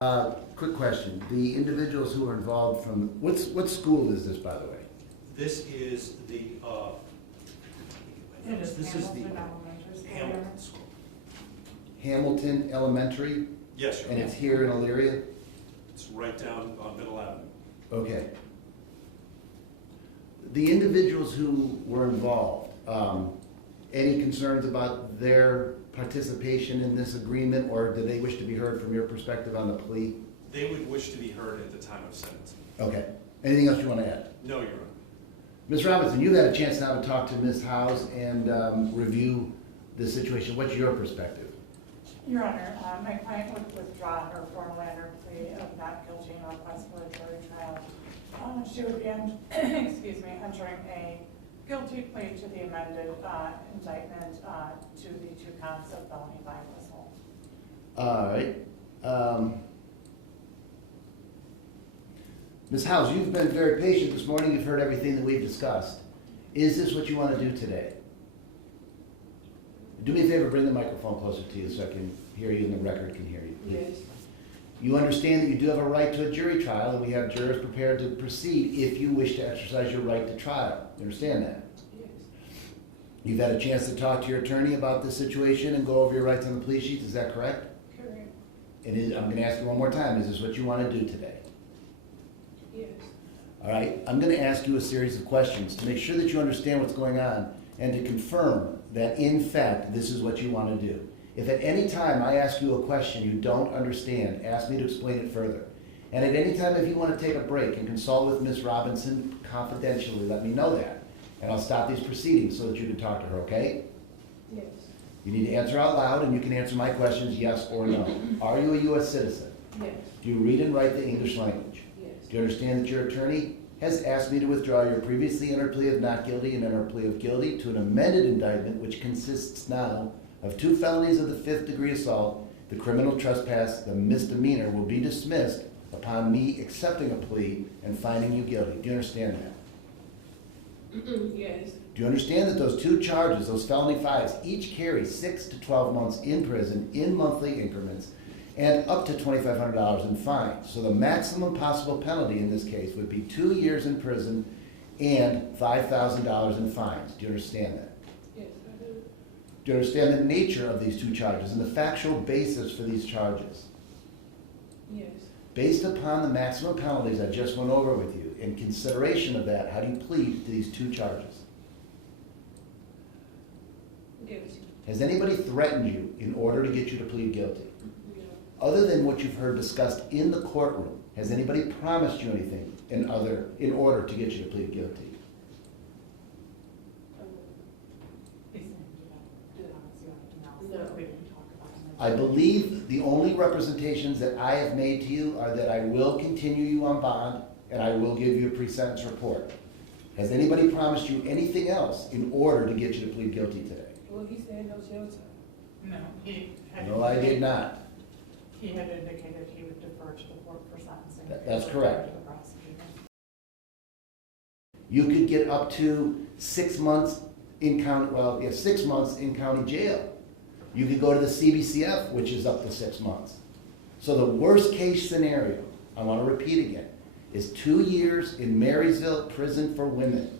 Quick question. The individuals who are involved from, what school is this, by the way? This is the, this is the Hamilton School. Hamilton Elementary? Yes, sir. And it's here in Elyria? It's right down on Middle Avenue. Okay. The individuals who were involved, any concerns about their participation in this agreement, or do they wish to be heard from your perspective on the plea? They would wish to be heard at the time of sentencing. Okay. Anything else you want to add? No, Your Honor. Ms. Robinson, you've had a chance now to talk to Ms. Houze and review the situation. What's your perspective? Your Honor, my client would withdraw her formal letter plea of not guilty and request for a jury trial. She would be, entering a guilty plea to the amended indictment to the 2 counts of felony violent assault. All right. Ms. Houze, you've been very patient this morning. You've heard everything that we've discussed. Is this what you want to do today? Do me a favor, bring the microphone closer to you so I can hear you and the record can hear you, please. Yes. You understand that you do have a right to a jury trial, and we have jurors prepared to proceed if you wish to exercise your right to trial. You understand that? Yes. You've had a chance to talk to your attorney about this situation and go over your rights on the plea sheets, is that correct? Correct. And I'm going to ask you one more time, is this what you want to do today? Yes. All right, I'm going to ask you a series of questions to make sure that you understand what's going on and to confirm that, in fact, this is what you want to do. If at any time I ask you a question you don't understand, ask me to explain it further. And at any time if you want to take a break and consult with Ms. Robinson confidentially, let me know that. And I'll stop these proceedings so that you can talk to her, okay? Yes. You need to answer out loud, and you can answer my questions yes or no. Are you a U.S. citizen? Yes. Do you read and write the English language? Yes. Do you understand that your attorney has asked me to withdraw your previously entered plea of not guilty and enter a plea of guilty to an amended indictment which consists now of 2 felonies of the 5th degree assault, the criminal trespass, the misdemeanor will be dismissed upon me accepting a plea and finding you guilty. Do you understand that? Yes. Do you understand that those 2 charges, those felony 5s, each carry 6 to 12 months in prison in monthly increments and up to $2,500 in fines? So the maximum possible penalty in this case would be 2 years in prison and $5,000 in fines. Do you understand that? Yes, I do. Do you understand the nature of these 2 charges and the factual basis for these charges? Yes. Based upon the maximum penalties I just went over with you, in consideration of that, how do you plead to these 2 charges? Yes. Has anybody threatened you in order to get you to plead guilty? Yeah. Other than what you've heard discussed in the courtroom, has anybody promised you anything in order to get you to plead guilty? No. I believe the only representations that I have made to you are that I will continue you on bond and I will give you a pre-sentence report. Has anybody promised you anything else in order to get you to plead guilty today? Well, he said no jail time. No, he had No, I did not. He had indicated he would defer to the court for sentencing. That's correct. To the prosecutor. You could get up to 6 months in county, 6 months in county jail. You could go to the CBCF, which is up to 6 months. So the worst case scenario, I want to repeat again, is 2 years in Marysville prison for women.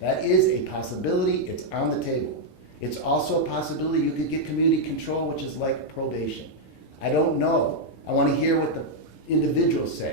That is a possibility. It's on the table. It's also a possibility you could get community control, which is like probation. I don't know. I want to hear what the individuals say.